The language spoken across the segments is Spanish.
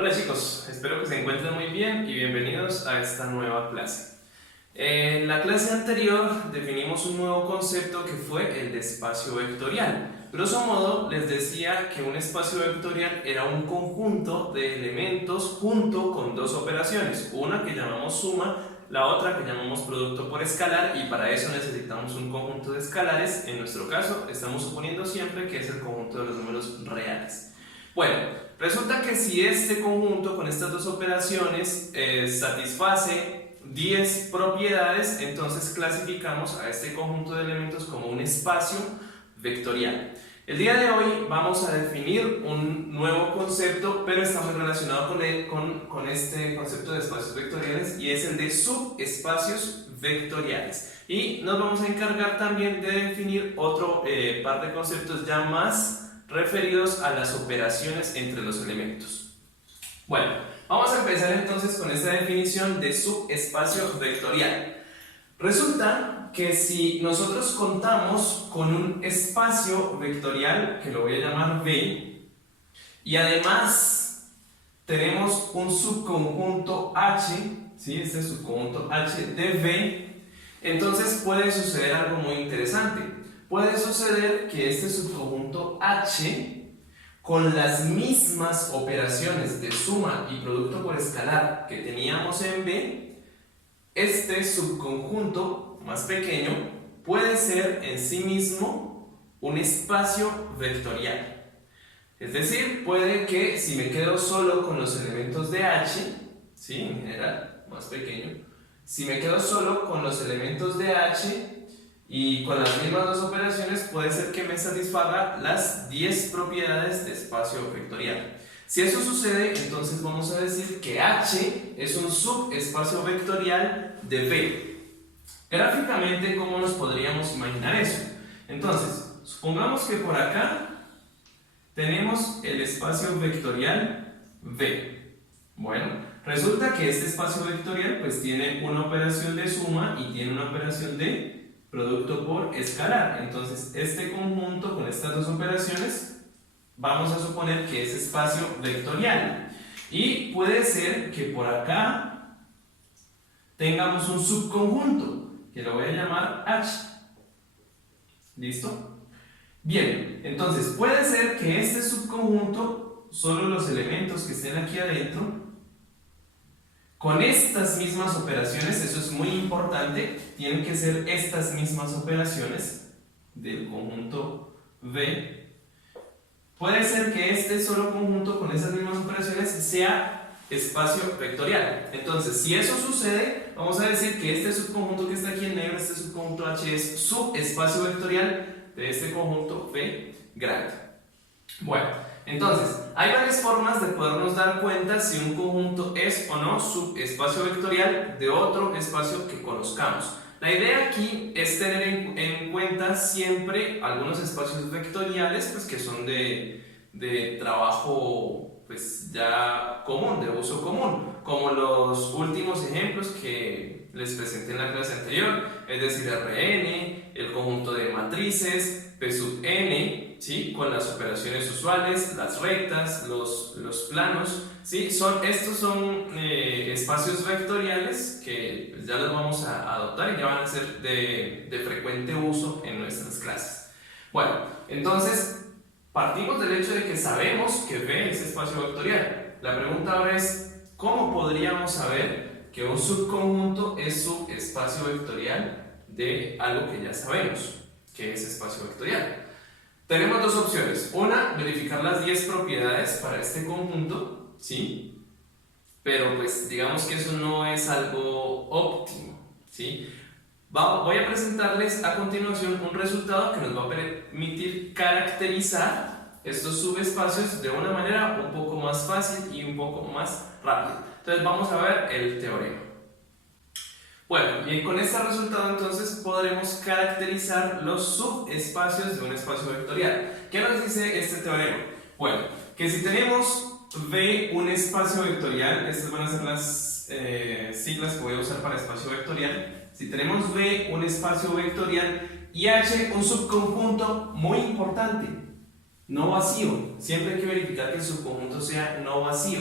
Hola chicos, espero que se encuentren muy bien y bienvenidos a esta nueva clase. En la clase anterior definimos un nuevo concepto que fue el de espacio vectorial. Grosso modo les decía que un espacio vectorial era un conjunto de elementos junto con dos operaciones, una que llamamos suma, la otra que llamamos producto por escalar, y para eso necesitamos un conjunto de escalares. En nuestro caso estamos suponiendo siempre que es el conjunto de los números reales. Bueno, resulta que si este conjunto con estas dos operaciones satisface 10 propiedades, entonces clasificamos a este conjunto de elementos como un espacio vectorial. El día de hoy vamos a definir un nuevo concepto, pero está muy relacionado con este concepto de espacios vectoriales, y es el de subespacios vectoriales. Y nos vamos a encargar también de definir otro par de conceptos ya más referidos a las operaciones entre los elementos. Bueno, vamos a empezar entonces con esta definición de subespacio vectorial. Resulta que si nosotros contamos con un espacio vectorial, que lo voy a llamar V, y además tenemos un subconjunto H, ¿sí? Este subconjunto H de V, entonces puede suceder algo muy interesante. Puede suceder que este subconjunto H, con las mismas operaciones de suma y producto por escalar que teníamos en V, este subconjunto más pequeño puede ser en sí mismo un espacio vectorial. Es decir, puede que si me quedo solo con los elementos de H, ¿sí? En general, más pequeño, si me quedo solo con los elementos de H y con las mismas dos operaciones, puede ser que me satisfaga las 10 propiedades de espacio vectorial. Si eso sucede, entonces vamos a decir que H es un subespacio vectorial de V. Gráficamente, ¿cómo nos podríamos imaginar eso? Entonces, supongamos que por acá tenemos el espacio vectorial V. Bueno, resulta que este espacio vectorial pues tiene una operación de suma y tiene una operación de producto por escalar. Entonces este conjunto con estas dos operaciones vamos a suponer que es espacio vectorial, y puede ser que por acá tengamos un subconjunto que lo voy a llamar H. ¿Listo? Bien, entonces puede ser que este subconjunto, solo los elementos que estén aquí adentro, con estas mismas operaciones, eso es muy importante, tienen que ser estas mismas operaciones del conjunto V. Puede ser que este solo conjunto con esas mismas operaciones sea espacio vectorial. Entonces, si eso sucede, vamos a decir que este subconjunto que está aquí en negro, este subconjunto H, es subespacio vectorial de este conjunto V grande. Bueno, entonces, hay varias formas de podernos dar cuenta si un conjunto es o no subespacio vectorial de otro espacio que conozcamos. La idea aquí es tener en cuenta siempre algunos espacios vectoriales, pues, que son de trabajo pues ya común, de uso común, como los últimos ejemplos que les presenté en la clase anterior, es decir, Rn, el conjunto de matrices, P sub n, ¿sí? Con las operaciones usuales, las rectas, los planos, ¿sí? Estos son espacios vectoriales que pues, ya los vamos a adoptar y ya van a ser de frecuente uso en nuestras clases. Bueno, entonces partimos del hecho de que sabemos que V es espacio vectorial. La pregunta ahora es, ¿cómo podríamos saber que un subconjunto es subespacio vectorial de algo que ya sabemos que es espacio vectorial? Tenemos dos opciones. Una, verificar las 10 propiedades para este conjunto, ¿sí? Pero pues digamos que eso no es algo óptimo, ¿sí? Voy a presentarles a continuación un resultado que nos va a permitir caracterizar estos subespacios de una manera un poco más fácil y un poco más rápida. Entonces vamos a ver el teorema. Bueno, y con este resultado entonces podremos caracterizar los subespacios de un espacio vectorial. ¿Qué nos dice este teorema? Bueno, que si tenemos V un espacio vectorial, estas van a ser las siglas que voy a usar para espacio vectorial. Si tenemos V un espacio vectorial y H un subconjunto, muy importante, no vacío. Siempre hay que verificar que el subconjunto sea no vacío.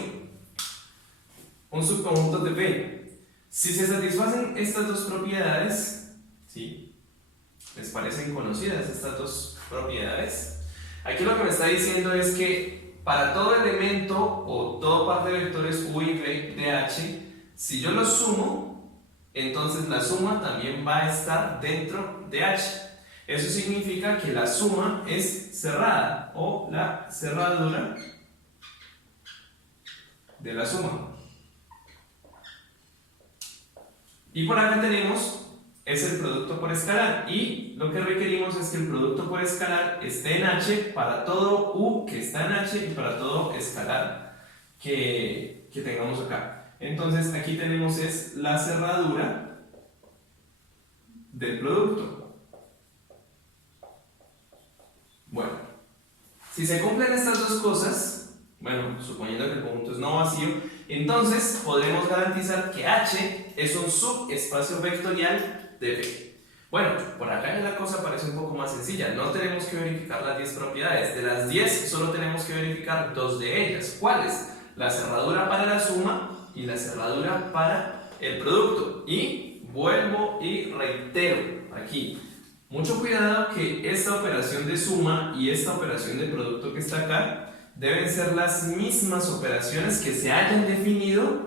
un subconjunto de V. Si se satisfacen estas dos propiedades, ¿sí? ¿Les parecen conocidas estas dos propiedades? Aquí lo que me está diciendo es que para todo elemento o toda parte de vectores U y V de H, si yo los sumo, entonces la suma también va a estar dentro de H. Eso significa que la suma es cerrada o la cerradura de la suma. Y por acá tenemos es el producto por escalar, y lo que requerimos es que el producto por escalar esté en H para todo U que está en H y para todo escalar que tengamos acá. Entonces aquí tenemos es la cerradura del producto. Bueno, si se cumplen estas dos cosas, bueno, suponiendo que el conjunto es no vacío, entonces podremos garantizar que H es un subespacio vectorial de V. Bueno, por acá ya la cosa parece un poco más sencilla. No tenemos que verificar las 10 propiedades. De las 10 solo tenemos que verificar dos de ellas. ¿Cuáles? La cerradura para la suma y la cerradura para el producto. Y vuelvo y reitero aquí. Mucho cuidado que esta operación de suma y esta operación de producto que está acá deben ser las mismas operaciones que se hayan definido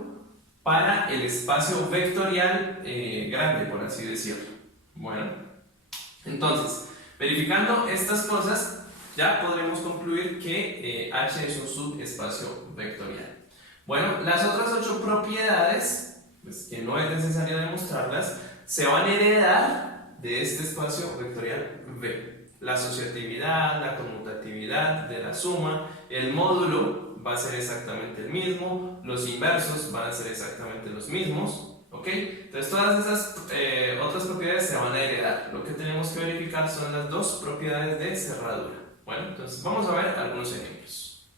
para el espacio vectorial grande, por así decirlo. Bueno, entonces, verificando estas cosas, ya podremos concluir que H es un subespacio vectorial. Bueno, las otras 8 propiedades, pues, que no es necesario demostrarlas, se van a heredar de este espacio vectorial V. La asociatividad, la conmutatividad de la suma, el módulo va a ser exactamente el mismo, los inversos van a ser exactamente los mismos, ¿ok? Entonces todas esas otras propiedades se van a heredar. Lo que tenemos que verificar son las dos propiedades de cerradura. Bueno, entonces vamos a ver algunos ejemplos.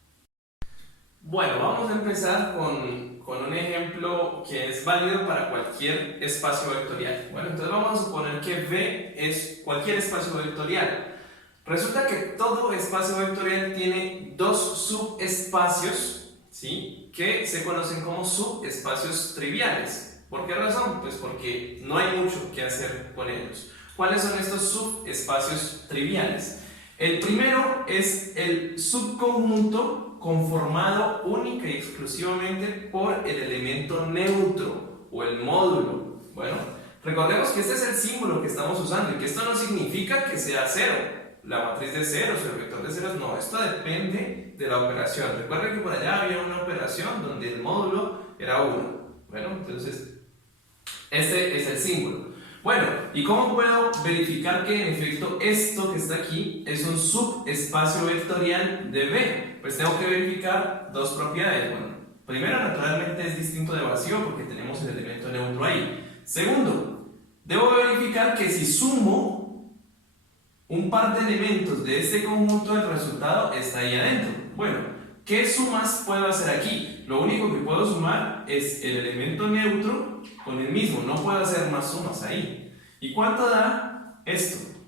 Bueno, vamos a empezar con un ejemplo que es válido para cualquier espacio vectorial. Bueno, entonces vamos a suponer que V es cualquier espacio vectorial. Resulta que todo espacio vectorial tiene dos subespacios, ¿sí?, que se conocen como subespacios triviales. ¿Por qué razón? Pues porque no hay mucho que hacer con ellos. ¿Cuáles son estos subespacios triviales? El primero es el subconjunto conformado única y exclusivamente por el elemento neutro o el módulo. Bueno, recordemos que este es el símbolo que estamos usando y que esto no significa que sea cero. La matriz de ceros o el vector de ceros, no, esto depende de la operación. Recuerden que por allá había una operación donde el módulo era 1. Bueno, entonces este es el símbolo. Bueno, ¿y cómo puedo verificar que en efecto esto que está aquí es un subespacio vectorial de V? Pues tengo que verificar dos propiedades. Bueno, primero, naturalmente es distinto de vacío porque tenemos el elemento neutro ahí. Segundo, debo verificar que si sumo un par de elementos de este conjunto, el resultado está ahí adentro. Bueno, ¿qué sumas puedo hacer aquí? Lo único que puedo sumar es el elemento neutro con el mismo, no puedo hacer más sumas ahí. ¿Y cuánto da esto?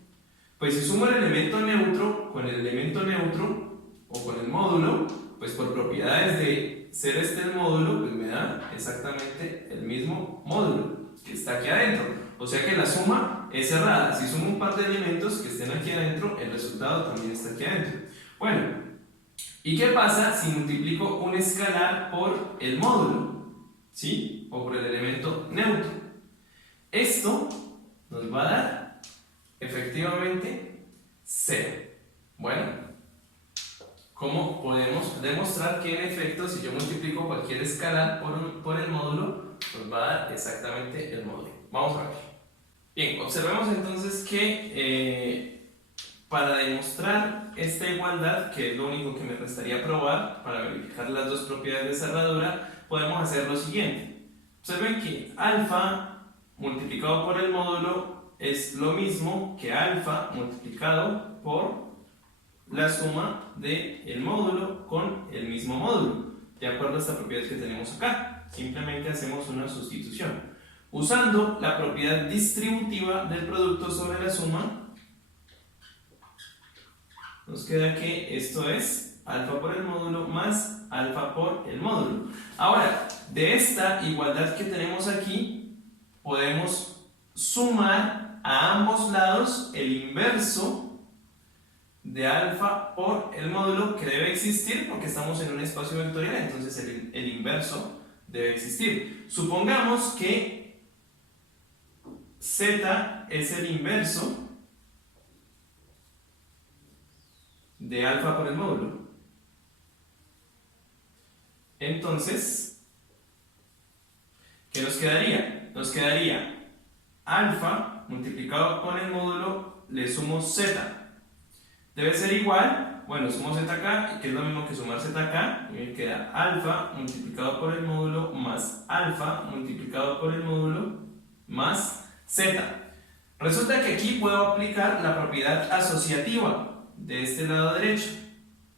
Pues si sumo el elemento neutro con el elemento neutro o con el módulo, pues por propiedades de ser este el módulo, pues me da exactamente el mismo módulo que está aquí adentro. O sea que la suma es cerrada. Si sumo un par de elementos que estén aquí adentro, el resultado también está aquí adentro. Bueno, ¿y qué pasa si multiplico un escalar por el módulo? ¿Sí? O por el elemento neutro. Esto nos va a dar efectivamente 0. Bueno, ¿cómo podemos demostrar que en efecto si yo multiplico cualquier escalar por el módulo, nos va a dar exactamente el módulo? Vamos a ver. Bien, observemos entonces que para demostrar esta igualdad, que es lo único que me restaría probar para verificar las dos propiedades de cerradura, podemos hacer lo siguiente. Observen que alfa multiplicado por el módulo es lo mismo que alfa multiplicado por la suma del módulo con el mismo módulo, de acuerdo a esta propiedad que tenemos acá. Simplemente hacemos una sustitución. Usando la propiedad distributiva del producto sobre la suma, nos queda que esto es alfa por el módulo más alfa por el módulo. Ahora, de esta igualdad que tenemos aquí, podemos sumar a ambos lados el inverso de alfa por el módulo que debe existir porque estamos en un espacio vectorial, entonces el inverso debe existir. Supongamos que z es el inverso de alfa por el módulo. Entonces, ¿qué nos quedaría? Nos quedaría alfa multiplicado con el módulo, le sumo z. Debe ser igual, bueno, sumo z acá, que es lo mismo que sumar z acá, y me queda alfa multiplicado por el módulo más alfa multiplicado por el módulo más z. Resulta que aquí puedo aplicar la propiedad asociativa de este lado derecho,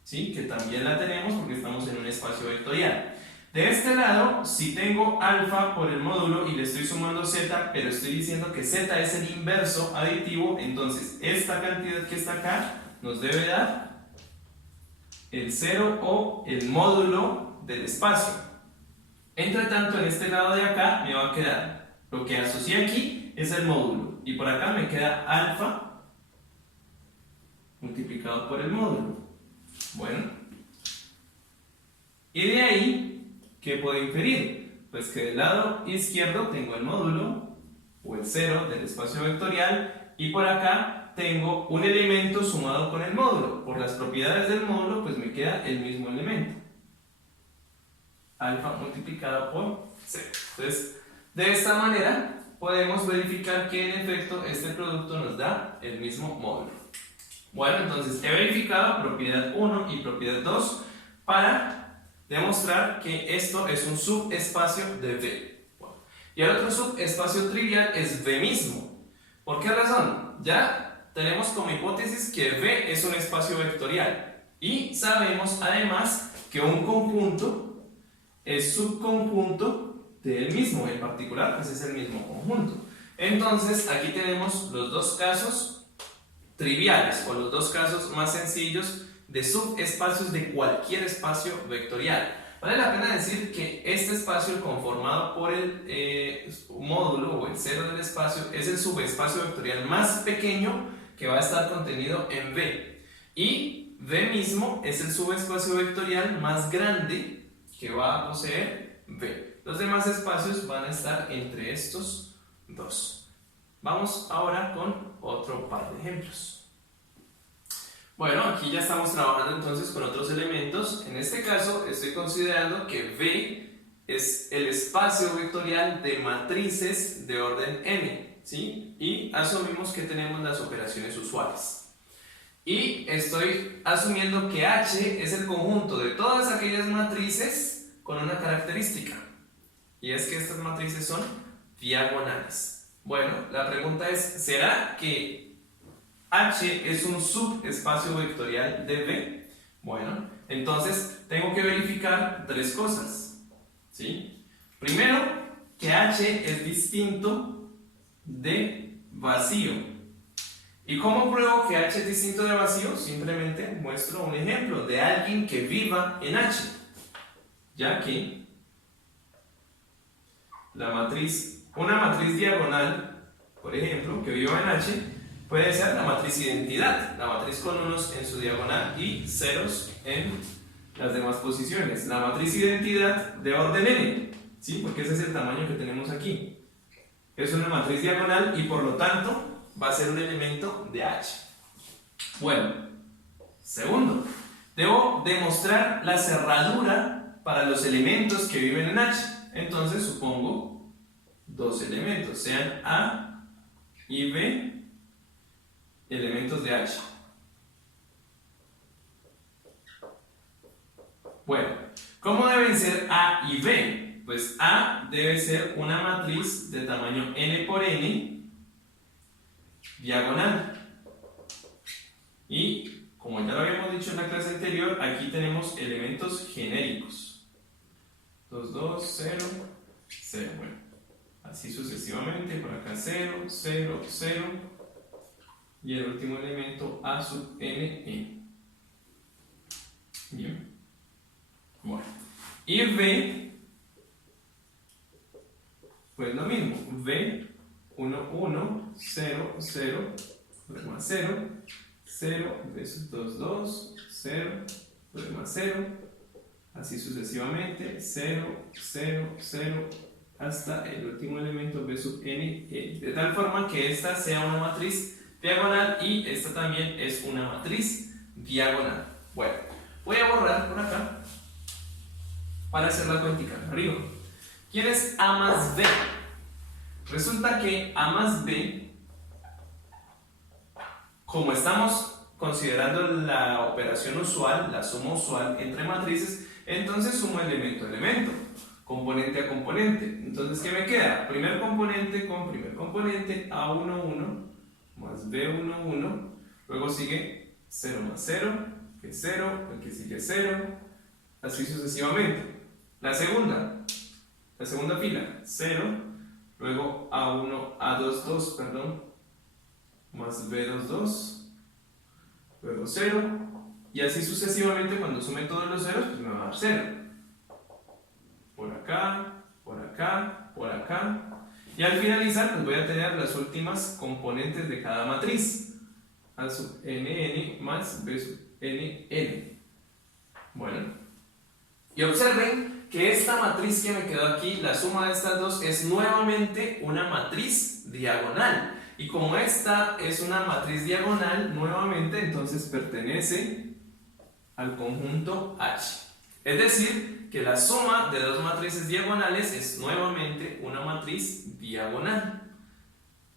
¿sí? Que también la tenemos porque estamos en un espacio vectorial. De este lado, si tengo alfa por el módulo y le estoy sumando z, pero estoy diciendo que z es el inverso aditivo, entonces esta cantidad que está acá nos debe dar el 0 o el módulo del espacio. Entre tanto, en este lado de acá me va a quedar lo que asocié aquí es el módulo, y por acá me queda alfa multiplicado por el módulo. Bueno, y de ahí, ¿qué puedo inferir? Pues que del lado izquierdo tengo el módulo o el 0 del espacio vectorial, y por acá tengo un elemento sumado con el módulo. Por las propiedades del módulo, pues me queda el mismo elemento, alfa multiplicado por 0. Entonces, de esta manera podemos verificar que en efecto este producto nos da el mismo módulo. Bueno, entonces he verificado propiedad 1 y propiedad 2 para demostrar que esto es un subespacio de V. Bueno, y el otro subespacio trivial es V mismo. ¿Por qué razón? Ya tenemos como hipótesis que V es un espacio vectorial y sabemos además que un conjunto es subconjunto del mismo, en particular pues es el mismo conjunto. Entonces aquí tenemos los dos casos triviales o los dos casos más sencillos de subespacios de cualquier espacio vectorial. Vale la pena decir que este espacio conformado por el módulo o el 0 del espacio es el subespacio vectorial más pequeño que va a estar contenido en V, y V mismo es el subespacio vectorial más grande que va a poseer V. Los demás espacios van a estar entre estos dos. Vamos ahora con otro par de ejemplos. Bueno, aquí ya estamos trabajando entonces con otros elementos. En este caso estoy considerando que V es el espacio vectorial de matrices de orden n, ¿sí? Y asumimos que tenemos las operaciones usuales. Y estoy asumiendo que H es el conjunto de todas aquellas matrices con una característica. Y es que estas matrices son diagonales. Bueno, la pregunta es, ¿será que H es un subespacio vectorial de V? Bueno, entonces tengo que verificar tres cosas, ¿sí? Primero, que H es distinto de vacío. ¿Y cómo pruebo que H es distinto de vacío? Simplemente muestro un ejemplo de alguien que viva en H, ya que una matriz diagonal, por ejemplo, que viva en H, puede ser la matriz identidad, la matriz con unos en su diagonal y ceros en las demás posiciones. La matriz identidad de orden n, ¿sí? Porque ese es el tamaño que tenemos aquí. Es una matriz diagonal y por lo tanto va a ser un elemento de H. Bueno, segundo, debo demostrar la cerradura para los elementos que viven en H. Entonces supongo dos elementos, sean A y B, elementos de H. Bueno, ¿cómo deben ser A y B? Pues A debe ser una matriz de tamaño n por n, diagonal. Y como ya lo habíamos dicho en la clase anterior, aquí tenemos elementos genéricos. 2, 2, 0, 0. Bueno, así sucesivamente, por acá 0, 0, 0. Y el último elemento A sub n, n. Bien. Bueno. Y V 0, 0, problema 0, 0, besos 2, 2, 0, problema 0, así sucesivamente, 0, 0, 0, hasta el último elemento B sub n, n, de tal forma que esta sea una matriz diagonal y esta también es una matriz diagonal. Bueno, voy a borrar por acá para hacer la cuentica arriba. ¿Quién es A más B? Resulta que A más B, como estamos considerando la operación usual, la suma usual entre matrices, entonces sumo elemento a elemento, componente a componente. Entonces, ¿qué me queda? Primer componente con primer componente, A1, 1, más B1, 1, luego sigue 0 más 0, que es 0, el que sigue 0, así sucesivamente. La segunda fila, 0, luego A1, A2, 2, perdón, más B2, 2, luego 0, y así sucesivamente. Cuando sume todos los ceros, pues me va a dar 0. Por acá, por acá, por acá. Y al finalizar, pues voy a tener las últimas componentes de cada matriz. A sub nn más B sub nn. Bueno. Y observen que esta matriz que me quedó aquí, la suma de estas dos, es nuevamente una matriz diagonal. Y como esta es una matriz diagonal, nuevamente, entonces pertenece al conjunto H. Es decir, que la suma de dos matrices diagonales es nuevamente una matriz diagonal.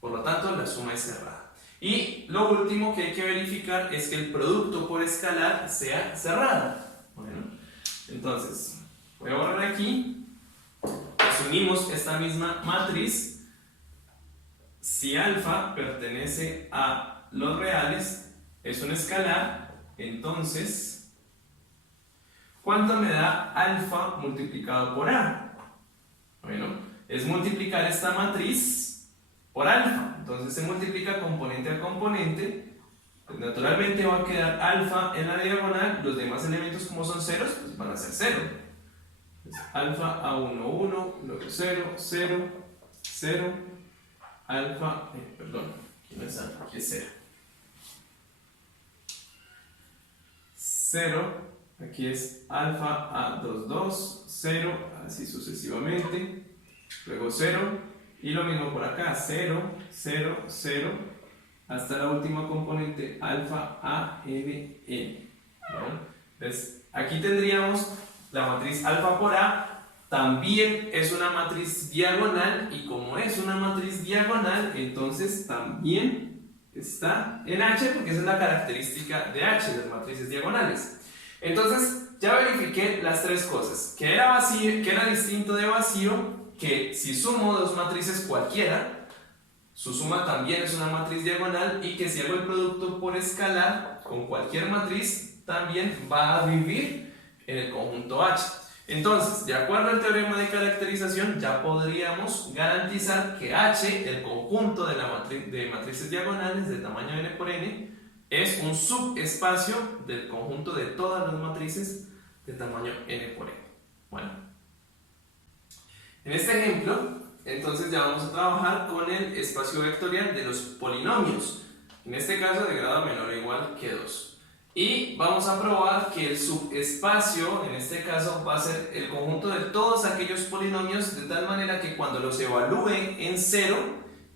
Por lo tanto, la suma es cerrada. Y lo último que hay que verificar es que el producto por escalar sea cerrado. Bueno, entonces, voy a borrar aquí. Asumimos esta misma matriz. Si alfa pertenece a los reales, es un escalar, entonces ¿cuánto me da alfa multiplicado por A? Bueno, es multiplicar esta matriz por alfa. Entonces se multiplica componente a componente. Pues naturalmente va a quedar alfa en la diagonal. Los demás elementos, como son ceros, pues van a ser 0. Entonces, alfa A1, 1, luego 0, 0, 0, alfa, perdón, aquí no es alfa, aquí es 0. 0. Aquí es alfa A2, 2, 0, así sucesivamente, luego 0, y lo mismo por acá, 0, 0, 0, hasta la última componente, alfa A, N, N. ¿Bueno? Entonces, aquí tendríamos la matriz alfa por A, también es una matriz diagonal, y como es una matriz diagonal, entonces también está en H, porque esa es la característica de H, las matrices diagonales. Entonces, ya verifiqué las tres cosas: que era vacío, que era distinto de vacío, que si sumo dos matrices cualquiera, su suma también es una matriz diagonal, y que si hago el producto por escalar con cualquier matriz, también va a vivir en el conjunto H. Entonces, de acuerdo al teorema de caracterización, ya podríamos garantizar que H, el conjunto de matrices diagonales de tamaño n por n, es un subespacio del conjunto de todas las matrices de tamaño n por n. Bueno, en este ejemplo, entonces ya vamos a trabajar con el espacio vectorial de los polinomios, en este caso de grado menor o igual que 2. Y vamos a probar que el subespacio, en este caso, va a ser el conjunto de todos aquellos polinomios, de tal manera que cuando los evalúe en 0,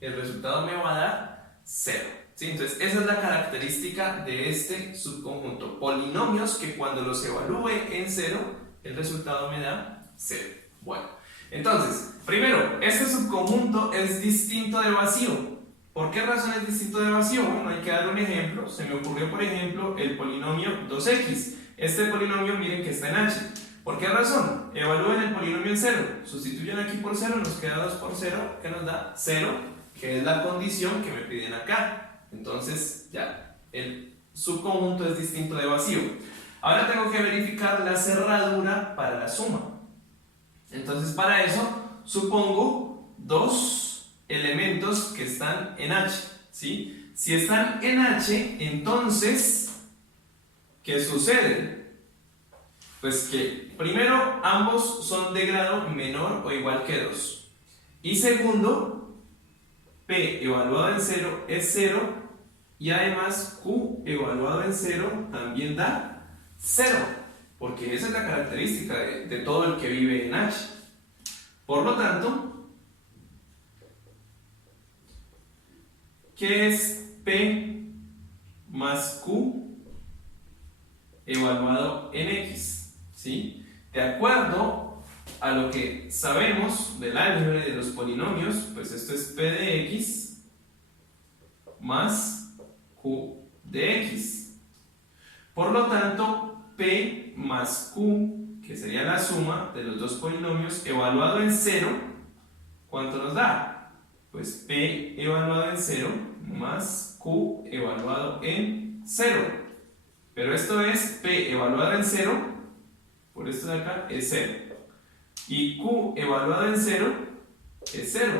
el resultado me va a dar 0. ¿Sí? Entonces, esa es la característica de este subconjunto. Polinomios que cuando los evalúe en 0, el resultado me da 0. Bueno, entonces, primero, este subconjunto es distinto de vacío. ¿Por qué razón es distinto de vacío? Bueno, hay que dar un ejemplo. Se me ocurrió, por ejemplo, el polinomio 2x. Este polinomio, miren que está en H. ¿Por qué razón? Evalúen el polinomio en 0. Sustituyen aquí por 0, nos queda 2 por 0, que nos da 0, que es la condición que me piden acá. Entonces, ya, el subconjunto es distinto de vacío. Ahora tengo que verificar la cerradura para la suma. Entonces, para eso, supongo dos elementos que están en H, ¿sí? Si están en H, entonces, ¿qué sucede? Pues que, primero, ambos son de grado menor o igual que 2. Y segundo, P evaluado en 0 es 0 y además Q evaluado en 0 también da 0, porque esa es la característica de todo el que vive en H. Por lo tanto, ¿qué es P más Q evaluado en X? ¿Sí? De acuerdo a lo que sabemos del álgebra y de los polinomios, pues esto es P de X más Q de X. Por lo tanto, P más Q, que sería la suma de los dos polinomios, evaluado en 0, ¿cuánto nos da? Pues P evaluado en 0 más Q evaluado en 0. Pero esto es P evaluado en 0, por esto de acá es 0. Y Q evaluado en 0 es 0.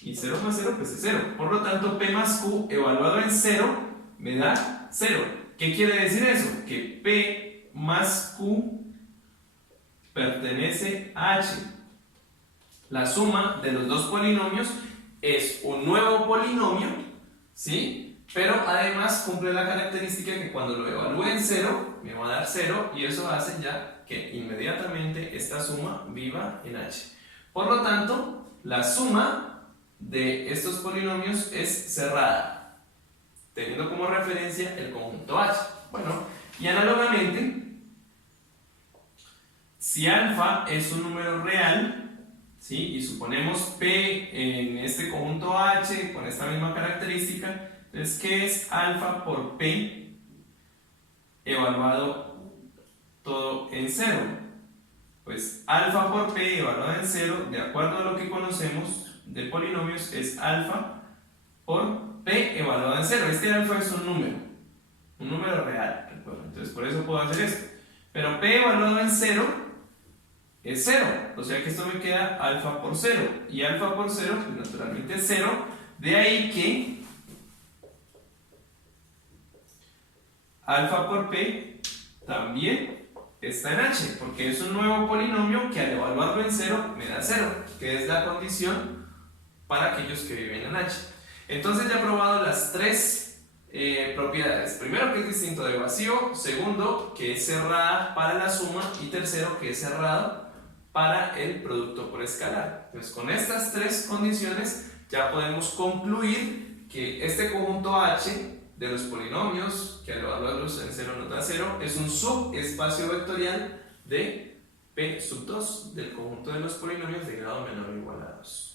Y 0 más 0 pues es 0. Por lo tanto, P más Q evaluado en 0 me da 0. ¿Qué quiere decir eso? Que P más Q pertenece a H. La suma de los dos polinomios es un nuevo polinomio, ¿sí? Pero además cumple la característica que cuando lo evalúe en 0 me va a dar 0 y eso hace ya que inmediatamente esta suma viva en H. Por lo tanto, la suma de estos polinomios es cerrada, teniendo como referencia el conjunto H. Bueno, y análogamente, si alfa es un número real, ¿sí? Y suponemos P en este conjunto H con esta misma característica, entonces, ¿qué es alfa por P evaluado todo en 0? Pues alfa por P evaluado en 0, de acuerdo a lo que conocemos de polinomios, es alfa por P evaluado en 0. Este alfa es un número real, recuerden. Entonces, por eso puedo hacer esto. Pero P evaluado en 0 es 0, o sea que esto me queda alfa por 0. Y alfa por 0, pues naturalmente es 0. De ahí que alfa por P también está en H, porque es un nuevo polinomio que al evaluarlo en 0 me da 0, que es la condición para aquellos que viven en H. Entonces ya he probado las tres propiedades. Primero, que es distinto de vacío. Segundo, que es cerrada para la suma. Y tercero, que es cerrado para el producto por escalar. Entonces, con estas tres condiciones ya podemos concluir que este conjunto H de los polinomios, que al evaluarlos en 0 nos da 0, es un subespacio vectorial de P sub 2 del conjunto de los polinomios de grado menor o igual a 2.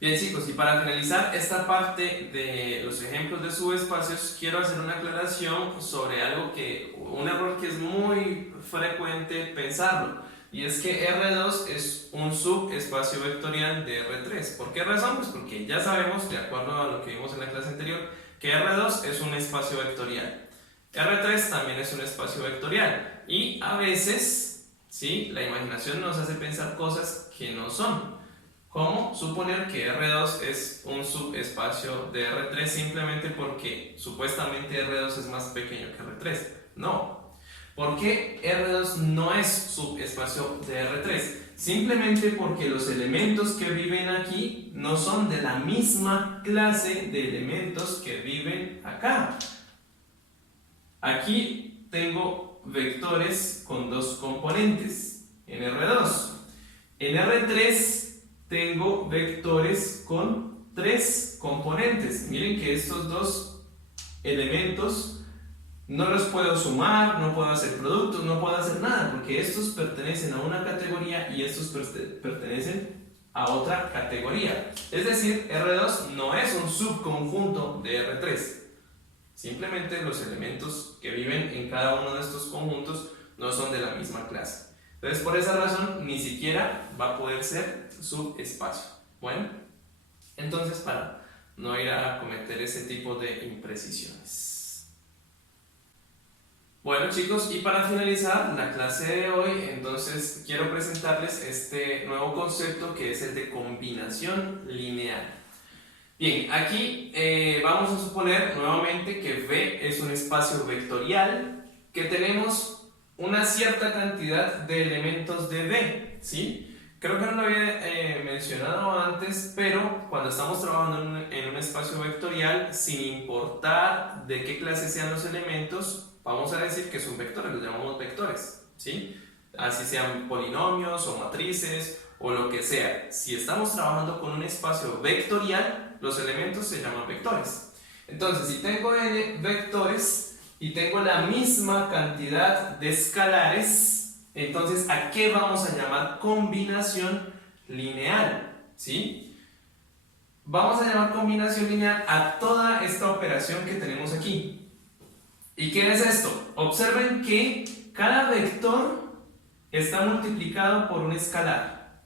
Bien, chicos, y para finalizar esta parte de los ejemplos de subespacios, quiero hacer una aclaración sobre un error que es muy frecuente pensarlo, y es que R2 es un subespacio vectorial de R3. ¿Por qué razón? Pues porque ya sabemos, de acuerdo a lo que vimos en la clase anterior, que R2 es un espacio vectorial. R3 también es un espacio vectorial, y a veces, ¿sí?, la imaginación nos hace pensar cosas que no son. ¿Cómo suponer que R2 es un subespacio de R3 simplemente porque supuestamente R2 es más pequeño que R3? No. ¿Por qué R2 no es subespacio de R3? Simplemente porque los elementos que viven aquí no son de la misma clase de elementos que viven acá. Aquí tengo vectores con dos componentes en R2. En R3 tengo vectores con tres componentes. Miren que estos dos elementos no los puedo sumar, no puedo hacer productos, no puedo hacer nada, porque estos pertenecen a una categoría y estos pertenecen a otra categoría. Es decir, R2 no es un subconjunto de R3. Simplemente los elementos que viven en cada uno de estos conjuntos no son de la misma clase. Entonces, por esa razón, ni siquiera va a poder ser subespacio. Bueno, entonces, para no ir a cometer ese tipo de imprecisiones. Bueno, chicos, y para finalizar la clase de hoy, entonces quiero presentarles este nuevo concepto que es el de combinación lineal. Bien, aquí vamos a suponer nuevamente que V es un espacio vectorial, que tenemos una cierta cantidad de elementos de V, ¿sí?, Creo que no lo había mencionado antes, pero cuando estamos trabajando en un espacio vectorial, sin importar de qué clase sean los elementos, vamos a decir que son vectores, los llamamos vectores, ¿sí? Así sean polinomios o matrices o lo que sea. Si estamos trabajando con un espacio vectorial, los elementos se llaman vectores. Entonces, si tengo n vectores y tengo la misma cantidad de escalares, entonces, ¿a qué vamos a llamar combinación lineal? ¿Sí? Vamos a llamar combinación lineal a toda esta operación que tenemos aquí. ¿Y qué es esto? Observen que cada vector está multiplicado por un escalar.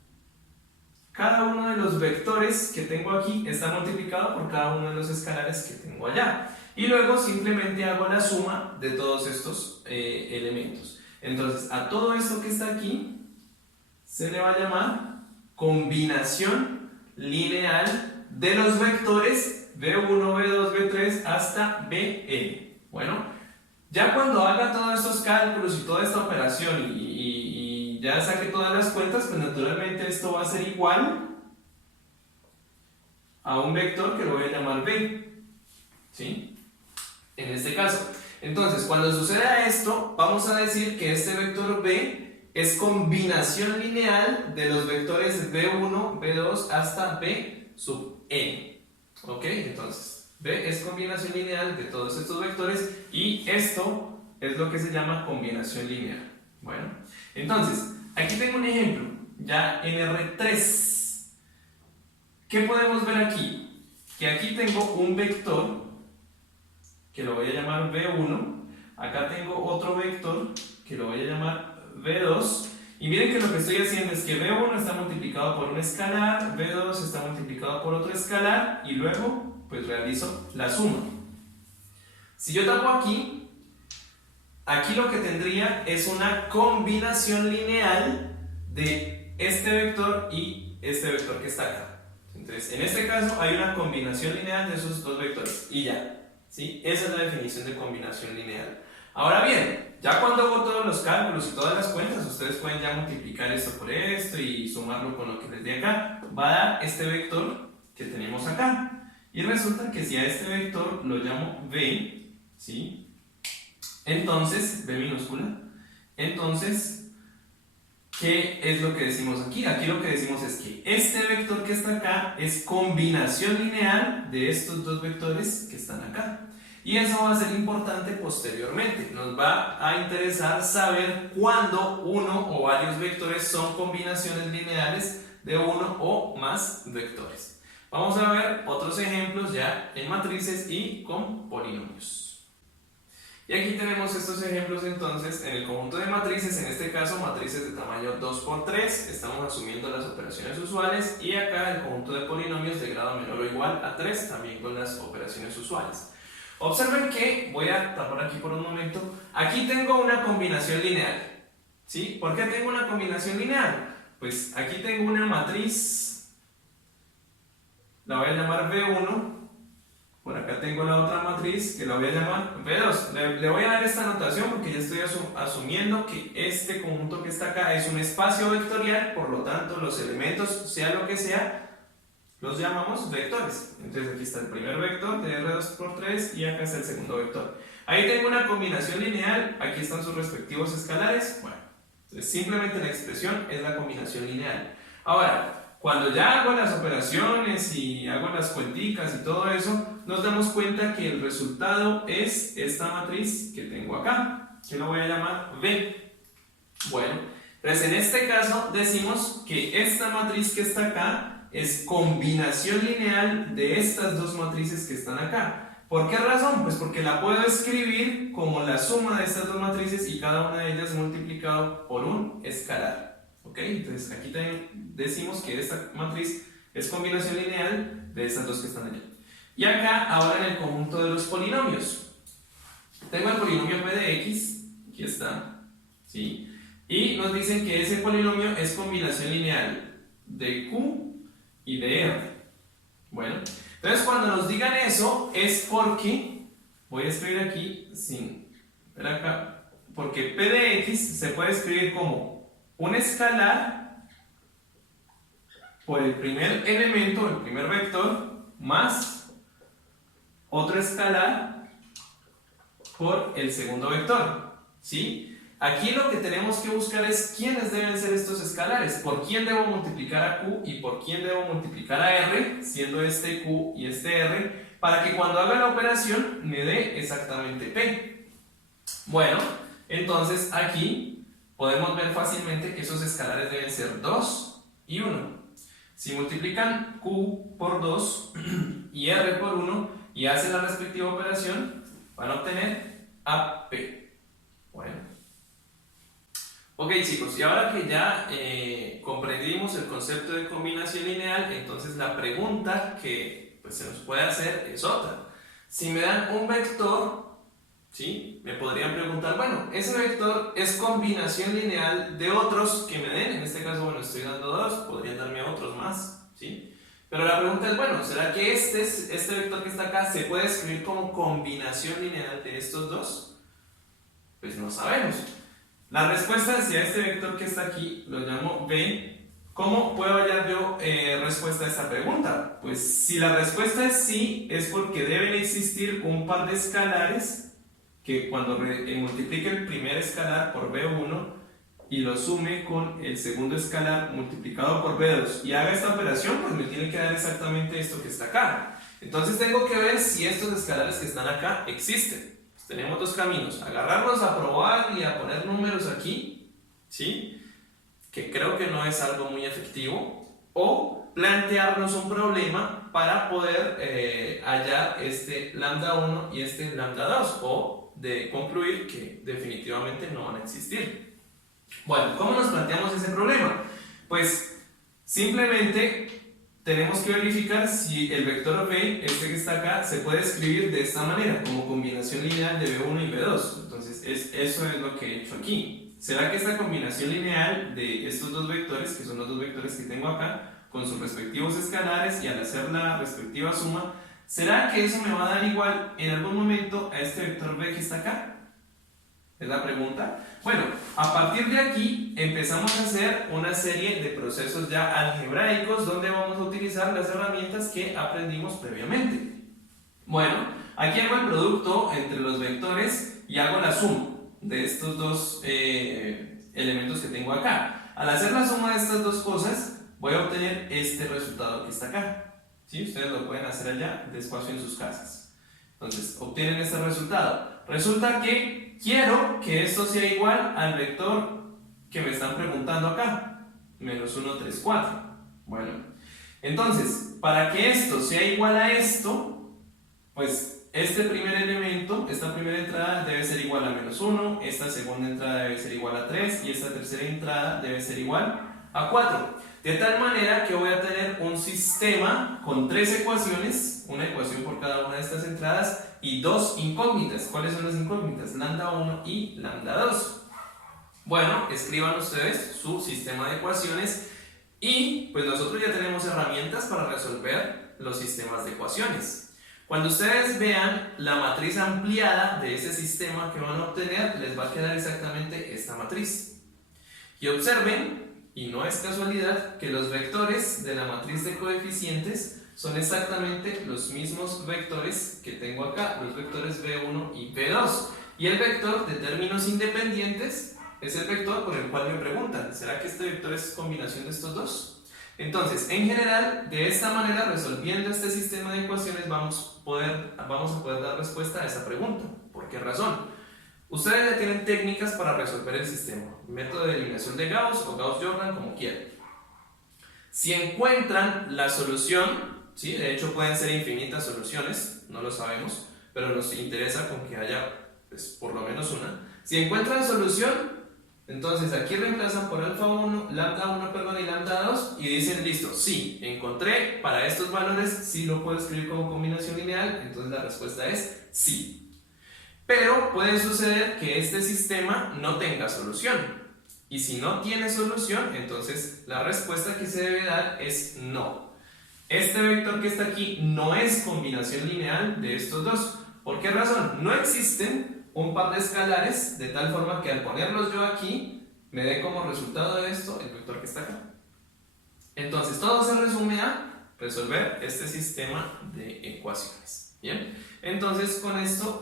Cada uno de los vectores que tengo aquí está multiplicado por cada uno de los escalares que tengo allá. Y luego simplemente hago la suma de todos estos elementos. Entonces, a todo esto que está aquí se le va a llamar combinación lineal de los vectores v1, v2, v3 hasta vn. Bueno, ya cuando haga todos estos cálculos y toda esta operación y ya saque todas las cuentas, pues naturalmente esto va a ser igual a un vector que lo voy a llamar v, ¿sí? En este caso. Entonces, cuando suceda esto, vamos a decir que este vector v es combinación lineal de los vectores v1, v2 hasta v sub n. ¿Ok? Entonces, v es combinación lineal de todos estos vectores y esto es lo que se llama combinación lineal. Bueno, entonces, aquí tengo un ejemplo, ya en R3. ¿Qué podemos ver aquí? Que aquí tengo un vector que lo voy a llamar v1, acá tengo otro vector que lo voy a llamar v2, y miren que lo que estoy haciendo es que v1 está multiplicado por un escalar, v2 está multiplicado por otro escalar, y luego pues realizo la suma. Si yo tapo aquí, aquí lo que tendría es una combinación lineal de este vector y este vector que está acá. Entonces, en este caso hay una combinación lineal de esos dos vectores, y ya. ¿Sí? Esa es la definición de combinación lineal. Ahora bien, ya cuando hago todos los cálculos y todas las cuentas, ustedes pueden ya multiplicar esto por esto y sumarlo con lo que les dé acá. Va a dar este vector que tenemos acá. Y resulta que si a este vector lo llamo v, ¿sí? Entonces, v minúscula, entonces, ¿qué es lo que decimos aquí? Aquí lo que decimos es que este vector que está acá es combinación lineal de estos dos vectores que están acá. Y eso va a ser importante posteriormente. Nos va a interesar saber cuándo uno o varios vectores son combinaciones lineales de uno o más vectores. Vamos a ver otros ejemplos ya en matrices y con polinomios. Y aquí tenemos estos ejemplos entonces en el conjunto de matrices, en este caso matrices de tamaño 2×3, estamos asumiendo las operaciones usuales, y acá el conjunto de polinomios de grado menor o igual a 3, también con las operaciones usuales. Observen que, voy a tapar aquí por un momento, aquí tengo una combinación lineal, ¿sí? ¿Por qué tengo una combinación lineal? Pues aquí tengo una matriz, la voy a llamar V1, por acá tengo la otra matriz que la voy a llamar V2. Le voy a dar esta notación porque ya estoy asumiendo que este conjunto que está acá es un espacio vectorial, por lo tanto los elementos, sea lo que sea, los llamamos vectores. Entonces aquí está el primer vector de R2×3 y acá está el segundo vector. Ahí tengo una combinación lineal, aquí están sus respectivos escalares. Bueno, entonces simplemente la expresión es la combinación lineal. Ahora, cuando ya hago las operaciones y hago las cuenticas y todo eso, nos damos cuenta que el resultado es esta matriz que tengo acá, que lo voy a llamar V. Bueno, entonces en este caso decimos que esta matriz que está acá es combinación lineal de estas dos matrices que están acá. ¿Por qué razón? Pues porque la puedo escribir como la suma de estas dos matrices y cada una de ellas multiplicado por un escalar. ¿Ok? Entonces aquí también decimos que esta matriz es combinación lineal de estas dos que están allá. Y acá, ahora en el conjunto de los polinomios, tengo el polinomio p de x, aquí está, ¿sí? Y nos dicen que ese polinomio es combinación lineal de q y de r. Bueno, entonces cuando nos digan eso es porque, voy a escribir aquí sin ver acá, porque p de x se puede escribir como un escalar por el primer elemento, el primer vector, más otro escalar por el segundo vector, ¿sí? Aquí lo que tenemos que buscar es quiénes deben ser estos escalares, por quién debo multiplicar a Q y por quién debo multiplicar a R, siendo este Q y este R, para que cuando haga la operación me dé exactamente P. Bueno, entonces aquí podemos ver fácilmente que esos escalares deben ser 2 y 1. Si multiplican Q por 2 y R por 1 y hacen la respectiva operación, van a obtener AP. Bueno. Ok chicos, y ahora que ya comprendimos el concepto de combinación lineal, entonces la pregunta que pues, se nos puede hacer es otra. Si me dan un vector, ¿sí? Me podrían preguntar, bueno, ese vector es combinación lineal de otros que me den, en este caso, bueno, estoy dando 2, podrían darme otros más, ¿sí? Pero la pregunta es, bueno, ¿será que este vector que está acá se puede escribir como combinación lineal de estos dos? Pues no sabemos. La respuesta hacia este vector que está aquí, lo llamo B. ¿Cómo puedo hallar yo respuesta a esta pregunta? Pues si la respuesta es sí, es porque deben existir un par de escalares que cuando multiplique el primer escalar por B1 y lo sume con el segundo escalar multiplicado por B2 y haga esta operación, pues me tiene que dar exactamente esto que está acá. Entonces tengo que ver si estos escalares que están acá existen. Tenemos dos caminos, agarrarnos a probar y a poner números aquí, ¿sí? Que creo que no es algo muy efectivo, o plantearnos un problema para poder hallar este lambda 1 y este lambda 2, o de concluir que definitivamente no van a existir. Bueno, ¿cómo nos planteamos ese problema? Pues simplemente tenemos que verificar si el vector B, este que está acá, se puede escribir de esta manera, como combinación lineal de B1 y B2. Entonces, eso es lo que he hecho aquí. ¿Será que esta combinación lineal de estos dos vectores, que son los dos vectores que tengo acá, con sus respectivos escalares y al hacer la respectiva suma, ¿será que eso me va a dar igual en algún momento a este vector B que está acá? Es la pregunta. Bueno, a partir de aquí empezamos a hacer una serie de procesos ya algebraicos donde vamos a utilizar las herramientas que aprendimos previamente. Bueno, aquí hago el producto entre los vectores y hago la suma de estos dos elementos que tengo acá. Al hacer la suma de estas dos cosas, voy a obtener este resultado que está acá. ¿Sí? Ustedes lo pueden hacer allá despacio en sus casas. Entonces, obtienen este resultado. Resulta que quiero que esto sea igual al vector que me están preguntando acá, menos 1, 3, 4. Bueno, entonces, para que esto sea igual a esto, pues este primer elemento, esta primera entrada debe ser igual a menos 1, esta segunda entrada debe ser igual a 3 y esta tercera entrada debe ser igual a 4. De tal manera que voy a tener un sistema con 3 ecuaciones, una ecuación por cada una de estas entradas y 2 incógnitas. ¿Cuáles son las incógnitas? Lambda 1 y lambda 2. Bueno, escriban ustedes su sistema de ecuaciones y pues nosotros ya tenemos herramientas para resolver los sistemas de ecuaciones. Cuando ustedes vean la matriz ampliada de ese sistema que van a obtener, les va a quedar exactamente esta matriz. Y observen, y no es casualidad, que los vectores de la matriz de coeficientes son exactamente los mismos vectores que tengo acá, los vectores B1 y B2. Y el vector de términos independientes es el vector por el cual me preguntan, ¿será que este vector es combinación de estos dos? Entonces, en general, de esta manera, resolviendo este sistema de ecuaciones, vamos a poder dar respuesta a esa pregunta. ¿Por qué razón? Ustedes ya tienen técnicas para resolver el sistema, método de eliminación de Gauss o Gauss-Jordan, como quieran. Si encuentran la solución, ¿sí? De hecho pueden ser infinitas soluciones, no lo sabemos, pero nos interesa con que haya pues, por lo menos una. Si encuentran solución, entonces aquí reemplazan por alfa 1, lambda 1, perdón, y lambda 2 y dicen, listo, sí, encontré para estos valores, sí lo puedo escribir como combinación lineal, entonces la respuesta es sí. Pero puede suceder que este sistema no tenga solución. Y si no tiene solución, entonces la respuesta que se debe dar es no. Este vector que está aquí no es combinación lineal de estos dos. ¿Por qué razón? No existen un par de escalares de tal forma que al ponerlos yo aquí me dé como resultado de esto el vector que está acá. Entonces, todo se resume a resolver este sistema de ecuaciones. Bien, entonces con esto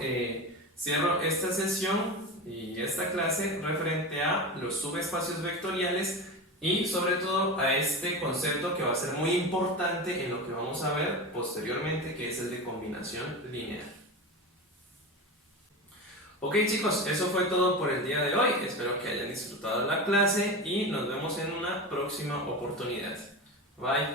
cierro esta sesión y esta clase referente a los subespacios vectoriales y sobre todo a este concepto que va a ser muy importante en lo que vamos a ver posteriormente, que es el de combinación lineal. Ok chicos, eso fue todo por el día de hoy. Espero que hayan disfrutado la clase y nos vemos en una próxima oportunidad. Bye.